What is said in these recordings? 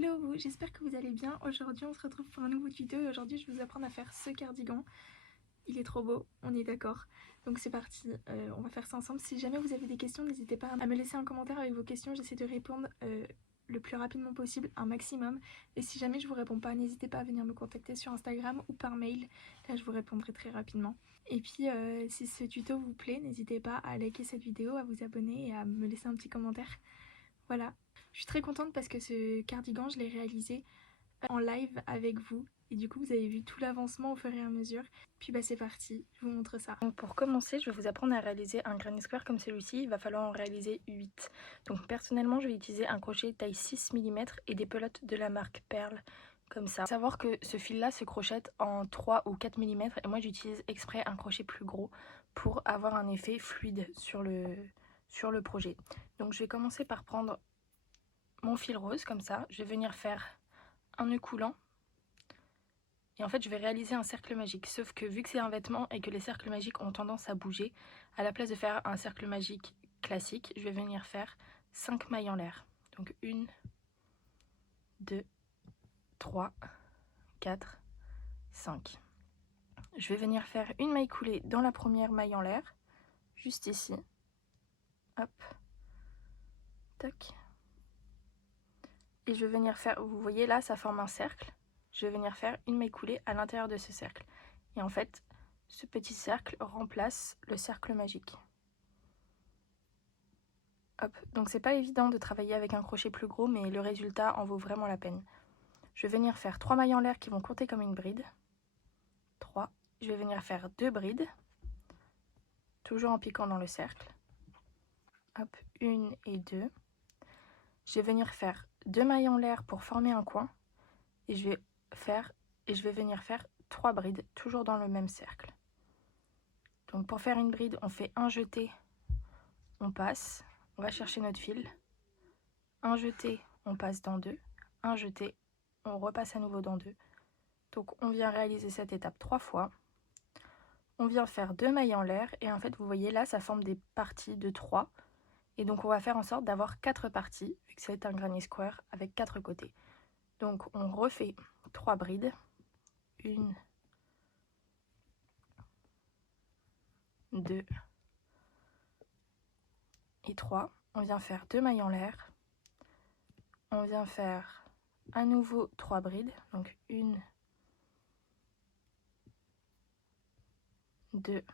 Hello vous, j'espère que vous allez bien. Aujourd'hui on se retrouve pour un nouveau tuto et aujourd'hui je vais vous apprendre à faire ce cardigan. Il est trop beau, on est d'accord. Donc c'est parti, on va faire ça ensemble. Si jamais vous avez des questions, n'hésitez pas à me laisser un commentaire avec vos questions. J'essaie de répondre le plus rapidement possible, un maximum. Et si jamais je vous réponds pas, n'hésitez pas à venir me contacter sur Instagram ou par mail. Là je vous répondrai très rapidement. Et puis si ce tuto vous plaît, n'hésitez pas à liker cette vidéo, à vous abonner et à me laisser un petit commentaire. Voilà. Je suis très contente parce que ce cardigan, je l'ai réalisé en live avec vous. Et du coup, vous avez vu tout l'avancement au fur et à mesure. Puis bah c'est parti, je vous montre ça. Donc pour commencer, je vais vous apprendre à réaliser un granny square comme celui-ci. Il va falloir en réaliser 8. Donc personnellement, je vais utiliser un crochet taille 6 mm et des pelotes de la marque Perle. Comme ça. Faut savoir que ce fil-là se crochette en 3 ou 4 mm. Et moi, j'utilise exprès un crochet plus gros pour avoir un effet fluide sur le projet. Donc je vais commencer par prendre mon fil rose comme ça, je vais venir faire un nœud coulant et en fait je vais réaliser un cercle magique, sauf que vu que c'est un vêtement et que les cercles magiques ont tendance à bouger, à la place de faire un cercle magique classique, je vais venir faire 5 mailles en l'air. Donc 1, 2, 3, 4, 5. Je vais venir faire une maille coulée dans la première maille en l'air, juste ici. Hop, tac. Et je vais venir faire, vous voyez là, ça forme un cercle. Je vais venir faire une maille coulée à l'intérieur de ce cercle. Et en fait, ce petit cercle remplace le cercle magique. Hop, donc c'est pas évident de travailler avec un crochet plus gros, mais le résultat en vaut vraiment la peine. Je vais venir faire 3 mailles en l'air qui vont compter comme une bride. 3. Je vais venir faire 2 brides, toujours en piquant dans le cercle. Hop, 1 et 2. Je vais venir faire 2 mailles en l'air pour former un coin. Et je vais venir faire 3 brides, toujours dans le même cercle. Donc pour faire une bride, on fait un jeté, on passe, on va chercher notre fil. Un jeté, on passe dans 2. Un jeté, on repasse à nouveau dans 2. Donc on vient réaliser cette étape 3 fois. On vient faire 2 mailles en l'air et en fait vous voyez là ça forme des parties de 3. Et donc on va faire en sorte d'avoir 4 parties, vu que c'est un granny square avec 4 côtés. Donc on refait 3 brides. 1, 2 et 3. On vient faire 2 mailles en l'air. On vient faire à nouveau 3 brides. Donc 1, 2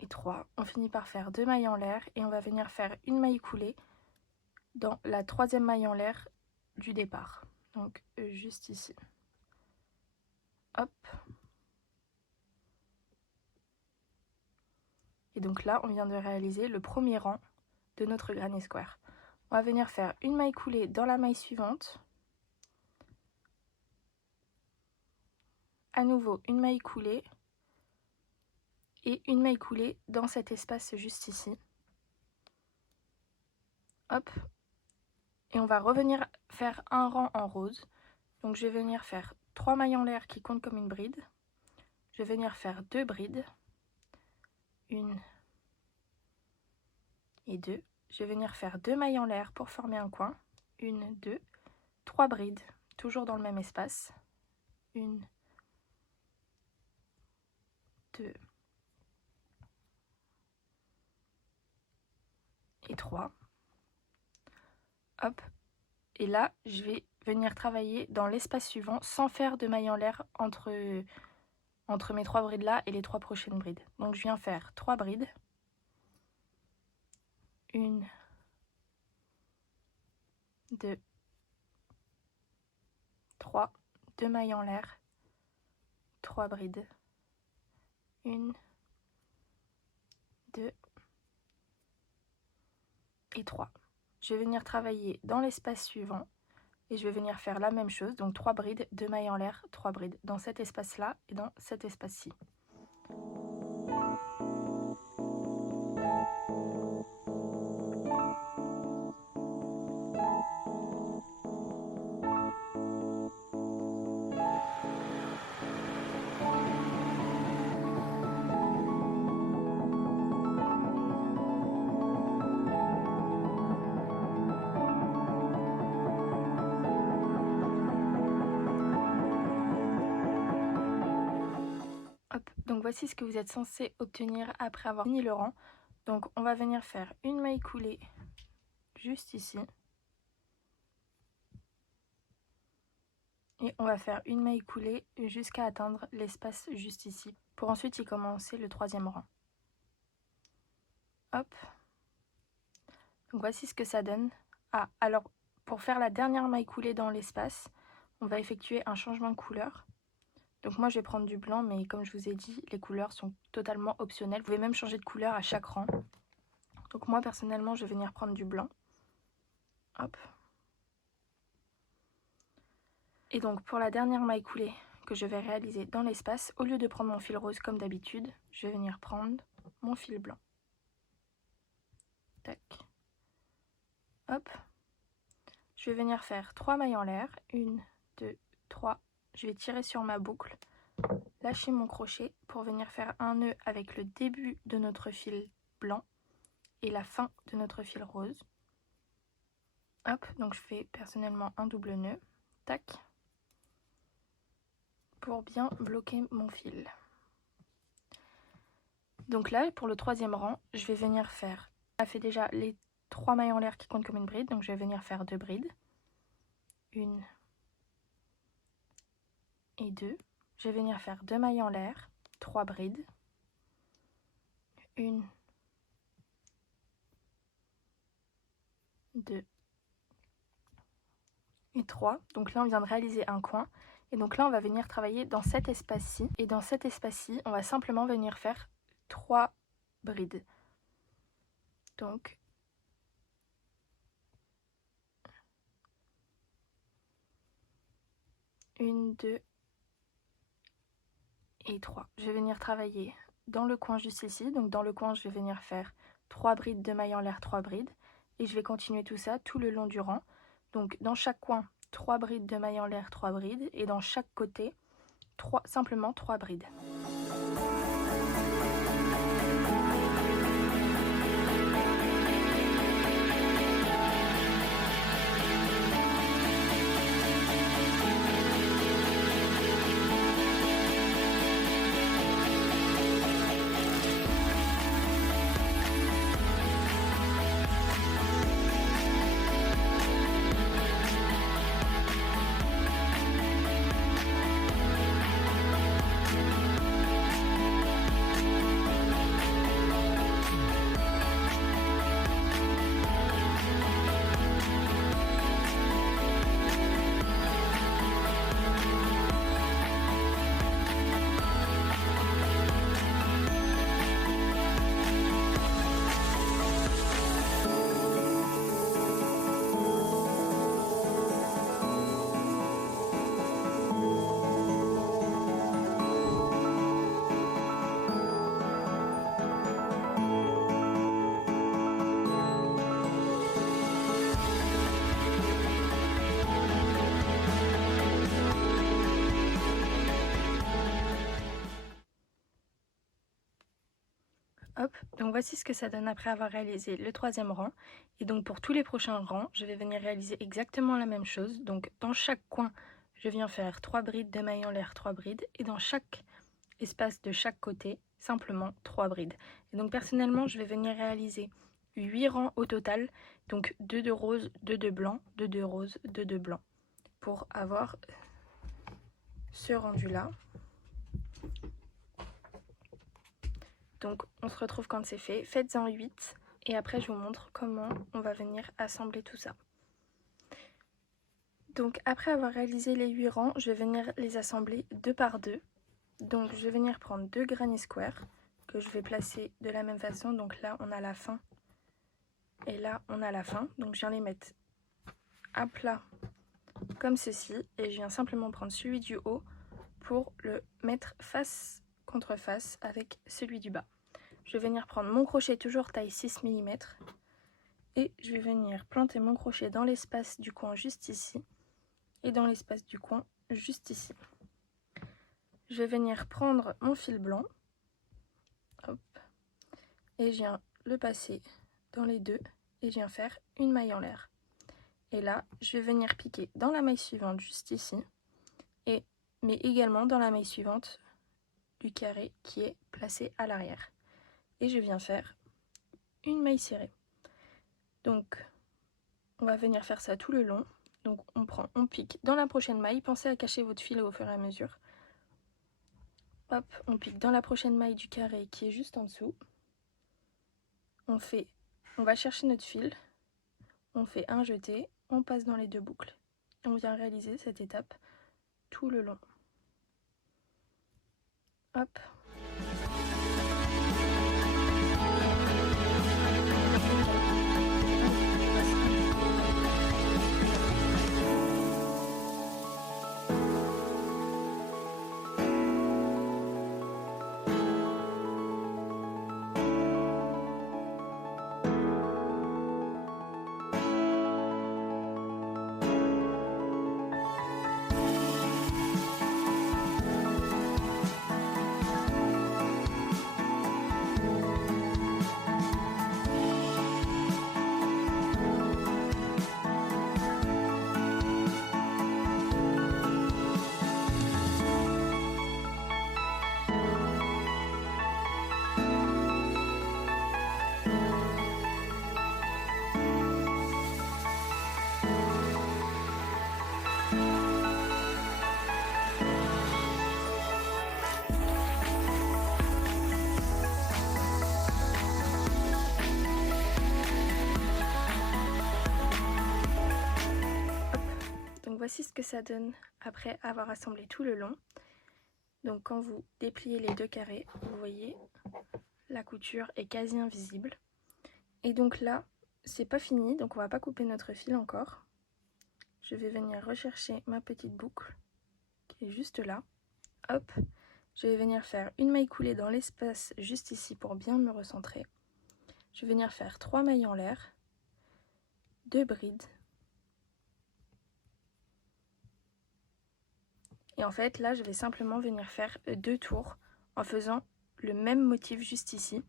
et 3. On finit par faire 2 mailles en l'air et on va venir faire une maille coulée dans la troisième maille en l'air du départ. Donc juste ici. Hop. Et donc là, on vient de réaliser le premier rang de notre granny square. On va venir faire une maille coulée dans la maille suivante. À nouveau, une maille coulée. Et une maille coulée dans cet espace juste ici. Hop. Et on va revenir faire un rang en rose. Donc je vais venir faire 3 mailles en l'air qui comptent comme une bride. Je vais venir faire 2 brides. 1 et 2. Je vais venir faire 2 mailles en l'air pour former un coin. 1, 2, 3 brides, toujours dans le même espace. 1, 2 et 3. Hop. Et là, je vais venir travailler dans l'espace suivant sans faire de mailles en l'air entre mes 3 brides là et les 3 prochaines brides. Donc je viens faire 3 brides. 1, 2, 3, 2 mailles en l'air, 3 brides. 1, 2 et 3. Je vais venir travailler dans l'espace suivant et je vais venir faire la même chose, donc 3 brides, 2 mailles en l'air, 3 brides, dans cet espace-là et dans cet espace-ci. Donc voici ce que vous êtes censé obtenir après avoir fini le rang. Donc on va venir faire une maille coulée juste ici. Et on va faire une maille coulée jusqu'à atteindre l'espace juste ici. Pour ensuite y commencer le troisième rang. Hop. Donc voici ce que ça donne. Ah, alors pour faire la dernière maille coulée dans l'espace, on va effectuer un changement de couleur. Donc moi je vais prendre du blanc, mais comme je vous ai dit, les couleurs sont totalement optionnelles. Vous pouvez même changer de couleur à chaque rang. Donc moi personnellement je vais venir prendre du blanc. Hop. Et donc pour la dernière maille coulée que je vais réaliser dans l'espace, au lieu de prendre mon fil rose comme d'habitude, je vais venir prendre mon fil blanc. Tac. Hop. Je vais venir faire 3 mailles en l'air. 1, 2, 3. Je vais tirer sur ma boucle, lâcher mon crochet pour venir faire un nœud avec le début de notre fil blanc et la fin de notre fil rose. Hop, donc je fais personnellement un double nœud. Tac. Pour bien bloquer mon fil. Donc là, pour le troisième rang, je vais venir faire... On a fait déjà les 3 mailles en l'air qui comptent comme une bride, donc je vais venir faire 2 brides. 1 et 2. Je vais venir faire 2 mailles en l'air, 3 brides. 1, 2 et 3. Donc là, on vient de réaliser un coin. Et donc là, on va venir travailler dans cet espace-ci. Et dans cet espace-ci, on va simplement venir faire 3 brides. Donc, une, 2 et 3. Je vais venir travailler dans le coin juste ici. Donc dans le coin, je vais venir faire 3 brides de mailles en l'air, 3 brides. Et je vais continuer tout ça tout le long du rang. Donc dans chaque coin, 3 brides de mailles en l'air, 3 brides. Et dans chaque côté, simplement 3 brides. Hop, donc voici ce que ça donne après avoir réalisé le troisième rang. Et donc pour tous les prochains rangs, je vais venir réaliser exactement la même chose. Donc dans chaque coin, je viens faire 3 brides de mailles en l'air, 3 brides. Et dans chaque espace de chaque côté, simplement 3 brides. Et donc personnellement, je vais venir réaliser 8 rangs au total. Donc 2 de rose, 2 de blanc, 2 de rose, 2 de blanc. Pour avoir ce rendu-là. Donc on se retrouve quand c'est fait, faites-en 8 et après je vous montre comment on va venir assembler tout ça. Donc après avoir réalisé les 8 rangs, je vais venir les assembler 2 par 2. Donc je vais venir prendre 2 granny squares que je vais placer de la même façon. Donc là on a la fin et là on a la fin. Donc je viens les mettre à plat comme ceci et je viens simplement prendre celui du haut pour le mettre face contre face avec celui du bas. Je vais venir prendre mon crochet toujours taille 6 mm et je vais venir planter mon crochet dans l'espace du coin juste ici et dans l'espace du coin juste ici. Je vais venir prendre mon fil blanc, hop, et je viens le passer dans les deux et je viens faire une maille en l'air. Et là, je vais venir piquer dans la maille suivante juste ici, mais également dans la maille suivante du carré qui est placé à l'arrière. Et je viens faire une maille serrée. Donc on va venir faire ça tout le long. Donc on pique dans la prochaine maille, pensez à cacher votre fil au fur et à mesure. Hop, on pique dans la prochaine maille du carré qui est juste en dessous. On va chercher notre fil, on fait un jeté, on passe dans les 2 boucles. Et on vient réaliser cette étape tout le long. Hop. Voici ce que ça donne après avoir assemblé tout le long. Donc quand vous dépliez les 2 carrés, vous voyez, la couture est quasi invisible. Et donc là, c'est pas fini, donc on va pas couper notre fil encore. Je vais venir rechercher ma petite boucle qui est juste là. Hop, je vais venir faire une maille coulée dans l'espace juste ici pour bien me recentrer. Je vais venir faire 3 mailles en l'air, 2 brides. Et en fait, là, je vais simplement venir faire 2 tours en faisant le même motif juste ici.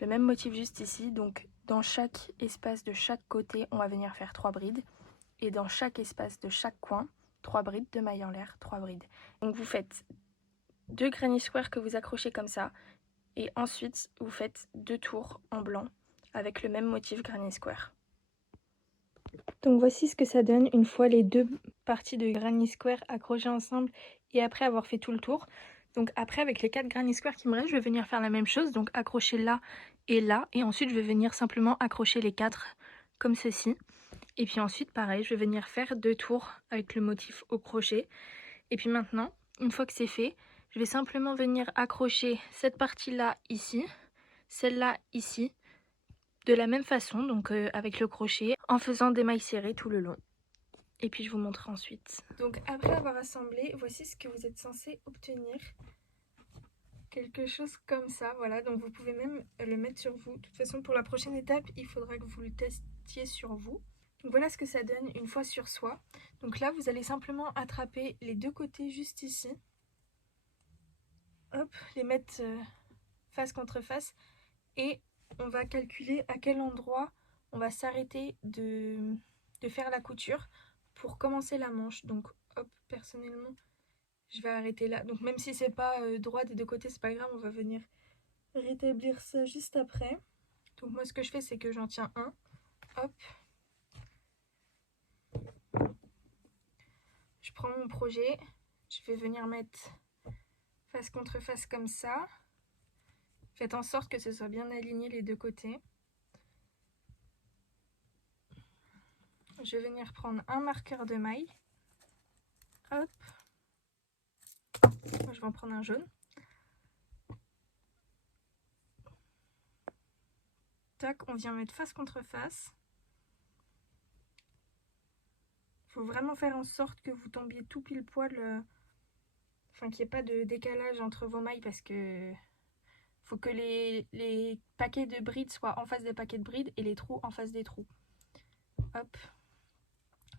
Le même motif juste ici, donc dans chaque espace de chaque côté, on va venir faire 3 brides. Et dans chaque espace de chaque coin, 3 brides, 2 mailles en l'air, 3 brides. Donc vous faites 2 granny squares que vous accrochez comme ça. Et ensuite, vous faites 2 tours en blanc avec le même motif granny square. Donc voici ce que ça donne une fois les 2 parties de granny square accrochées ensemble et après avoir fait tout le tour. Donc après avec les 4 granny square qui me restent, je vais venir faire la même chose, donc accrocher là et ensuite je vais venir simplement accrocher les 4 comme ceci. Et puis ensuite pareil, je vais venir faire 2 tours avec le motif au crochet. Et puis maintenant, une fois que c'est fait, je vais simplement venir accrocher cette partie là ici, celle-là ici, de la même façon, donc avec le crochet, en faisant des mailles serrées tout le long. Et puis je vous montre ensuite. Donc après avoir assemblé, voici ce que vous êtes censé obtenir. Quelque chose comme ça, voilà. Donc vous pouvez même le mettre sur vous. De toute façon, pour la prochaine étape, il faudra que vous le testiez sur vous. Donc voilà ce que ça donne une fois sur soi. Donc là, vous allez simplement attraper les 2 côtés juste ici. Hop, les mettre face contre face. Et on va calculer à quel endroit on va s'arrêter de faire la couture pour commencer la manche. Donc hop, personnellement, je vais arrêter là. Donc même si c'est pas droit des 2 côtés, c'est pas grave, on va venir rétablir ça juste après. Donc moi ce que je fais, c'est que j'en tiens un. Hop. Je prends mon projet, je vais venir mettre face contre face comme ça. Faites en sorte que ce soit bien aligné les 2 côtés. Je vais venir prendre un marqueur de maille. Hop. Moi, je vais en prendre un jaune. Tac, on vient mettre face contre face. Il faut vraiment faire en sorte que vous tombiez tout pile poil, enfin qu'il n'y ait pas de décalage entre vos mailles parce que faut que les paquets de brides soient en face des paquets de brides et les trous en face des trous. Hop.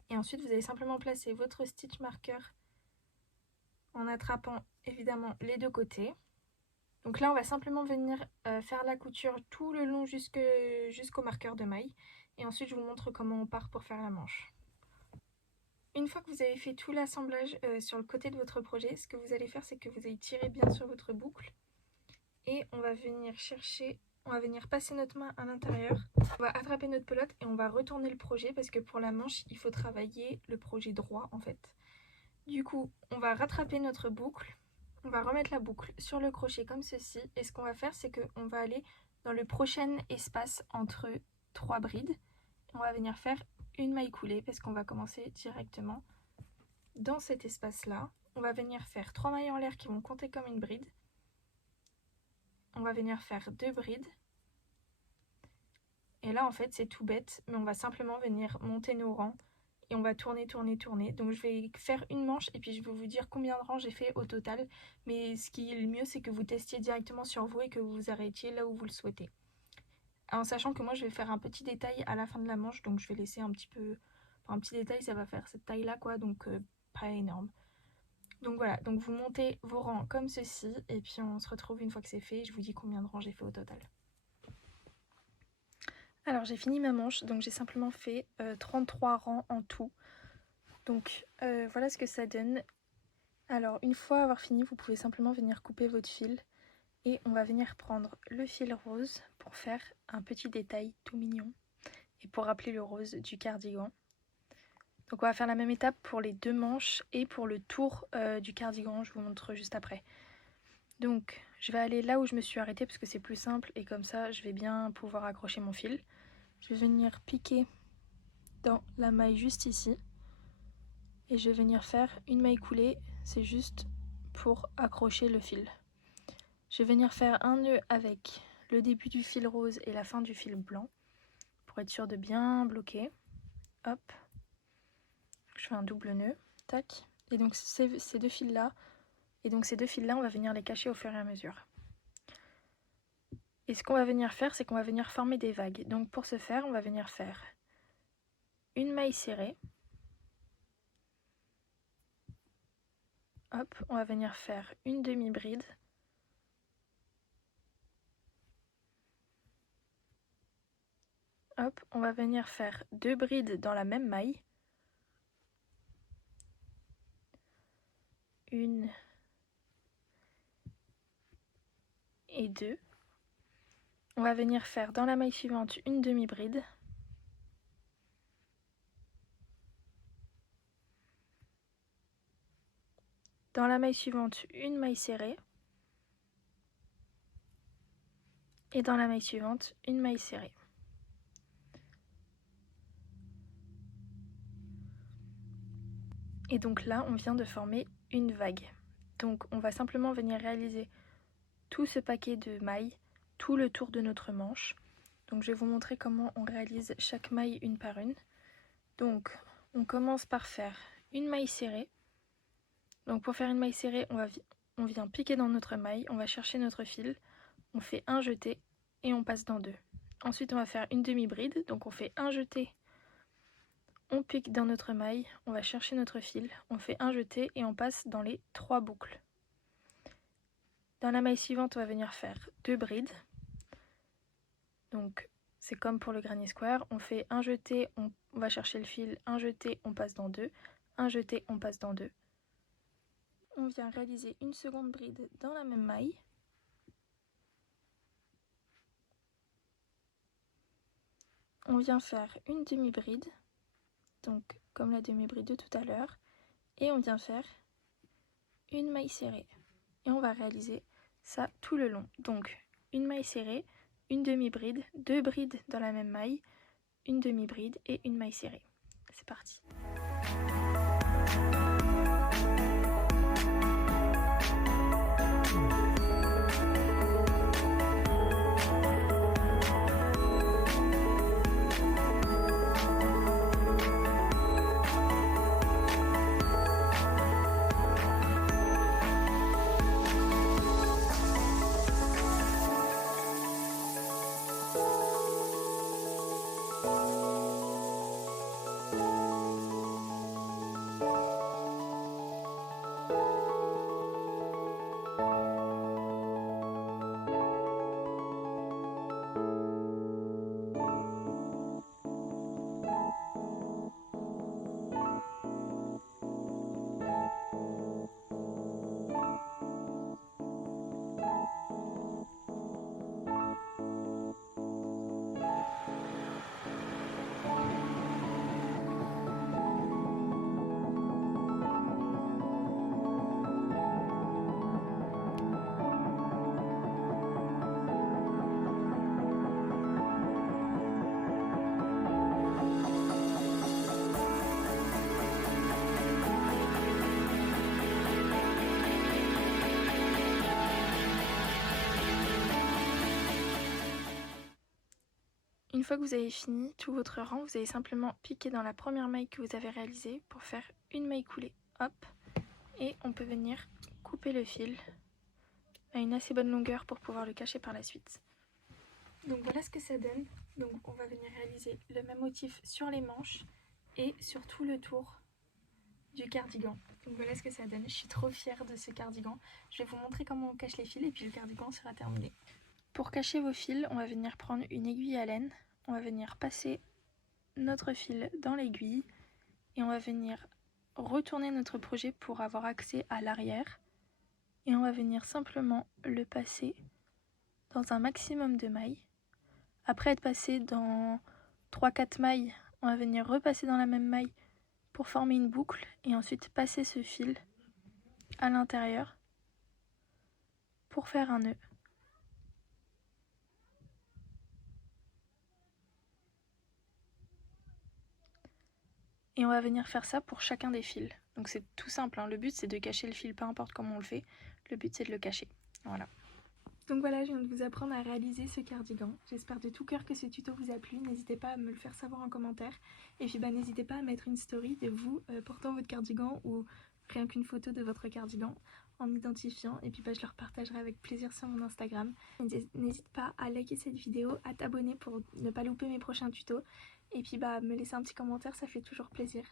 Et ensuite, vous allez simplement placer votre stitch marker en attrapant évidemment les 2 côtés. Donc là, on va simplement venir faire la couture tout le long jusqu'au marqueur de maille. Et ensuite, je vous montre comment on part pour faire la manche. une fois que vous avez fait tout l'assemblage sur le côté de votre projet, ce que vous allez faire, c'est que vous allez tirer bien sur votre boucle et on va venir passer notre main à l'intérieur. On va attraper notre pelote et on va retourner le projet parce que pour la manche, il faut travailler le projet droit en fait. Du coup, on va rattraper notre boucle, on va remettre la boucle sur le crochet comme ceci et ce qu'on va faire, c'est qu'on va aller dans le prochain espace entre 3 brides. On va venir faire une maille coulée parce qu'on va commencer directement dans cet espace-là. On va venir faire 3 mailles en l'air qui vont compter comme une bride. On va venir faire 2 brides. Et là, en fait, c'est tout bête, mais on va simplement venir monter nos rangs et on va tourner, tourner, tourner. Donc, je vais faire une manche et puis je vais vous dire combien de rangs j'ai fait au total. Mais ce qui est le mieux, c'est que vous testiez directement sur vous et que vous vous arrêtiez là où vous le souhaitez. En sachant que moi, je vais faire un petit détail à la fin de la manche, donc je vais laisser un petit peu... Enfin, un petit détail, ça va faire cette taille-là, quoi, donc pas énorme. Donc voilà, donc vous montez vos rangs comme ceci, et puis on se retrouve une fois que c'est fait, je vous dis combien de rangs j'ai fait au total. Alors j'ai fini ma manche, donc j'ai simplement fait 33 rangs en tout. Donc voilà ce que ça donne. Alors une fois avoir fini, vous pouvez simplement venir couper votre fil. Et on va venir prendre le fil rose pour faire un petit détail tout mignon. Et pour rappeler le rose du cardigan. Donc on va faire la même étape pour les 2 manches et pour le tour du cardigan, je vous montre juste après. Donc je vais aller là où je me suis arrêtée parce que c'est plus simple et comme ça je vais bien pouvoir accrocher mon fil. Je vais venir piquer dans la maille juste ici et je vais venir faire une maille coulée, c'est juste pour accrocher le fil. Je vais venir faire un nœud avec le début du fil rose et la fin du fil blanc pour être sûr de bien bloquer. Hop, je fais un double nœud, tac. Et donc ces 2 fils là, on va venir les cacher au fur et à mesure. Et ce qu'on va venir faire, c'est qu'on va venir former des vagues. Donc pour ce faire, on va venir faire une maille serrée. Hop, on va venir faire une demi-bride. Hop, on va venir faire 2 brides dans la même maille. Une et 2. On va venir faire dans la maille suivante une demi-bride. Dans la maille suivante, une maille serrée. Et dans la maille suivante, une maille serrée. Et donc là, on vient de former une vague. Donc on va simplement venir réaliser tout ce paquet de mailles, tout le tour de notre manche. Donc je vais vous montrer comment on réalise chaque maille une par une. Donc on commence par faire une maille serrée. Donc pour faire une maille serrée, on vient piquer dans notre maille, on va chercher notre fil, on fait un jeté et on passe dans 2. Ensuite on va faire une demi-bride, donc on fait un jeté, on pique dans notre maille, on va chercher notre fil, on fait un jeté et on passe dans les 3 boucles. Dans la maille suivante, on va venir faire 2 brides. Donc c'est comme pour le granny square, on fait un jeté, on va chercher le fil, un jeté, on passe dans 2, un jeté, on passe dans 2. On vient réaliser une seconde bride dans la même maille. On vient faire une demi-bride, donc comme la demi-bride de tout à l'heure, et on vient faire une maille serrée. Et on va réaliser ça tout le long. Donc une maille serrée, une demi-bride, 2 brides dans la même maille, une demi-bride et une maille serrée. C'est parti. fois que vous avez fini tout votre rang, vous allez simplement piquer dans la première maille que vous avez réalisée pour faire une maille coulée. Hop, et on peut venir couper le fil à une assez bonne longueur pour pouvoir le cacher par la suite. Donc voilà ce que ça donne. Donc on va venir réaliser le même motif sur les manches et sur tout le tour du cardigan. Donc voilà ce que ça donne. Je suis trop fière de ce cardigan. Je vais vous montrer comment on cache les fils et puis le cardigan sera terminé. Pour cacher vos fils, on va venir prendre une aiguille à laine. On va venir passer notre fil dans l'aiguille et on va venir retourner notre projet pour avoir accès à l'arrière. Et on va venir simplement le passer dans un maximum de mailles. Après être passé dans 3-4 mailles, on va venir repasser dans la même maille pour former une boucle et ensuite passer ce fil à l'intérieur pour faire un nœud. Et on va venir faire ça pour chacun des fils. Donc c'est tout simple, hein. Le but c'est de cacher le fil, peu importe comment on le fait. Le but c'est de le cacher. Voilà. Donc voilà, je viens de vous apprendre à réaliser ce cardigan. J'espère de tout cœur que ce tuto vous a plu. N'hésitez pas à me le faire savoir en commentaire. Et puis n'hésitez pas à mettre une story de vous portant votre cardigan ou rien qu'une photo de votre cardigan en m'identifiant. Et puis je le repartagerai avec plaisir sur mon Instagram. N'hésite pas à liker cette vidéo, à t'abonner pour ne pas louper mes prochains tutos. Et puis me laisser un petit commentaire, ça fait toujours plaisir.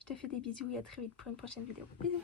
Je te fais des bisous et à très vite pour une prochaine vidéo. Bisous.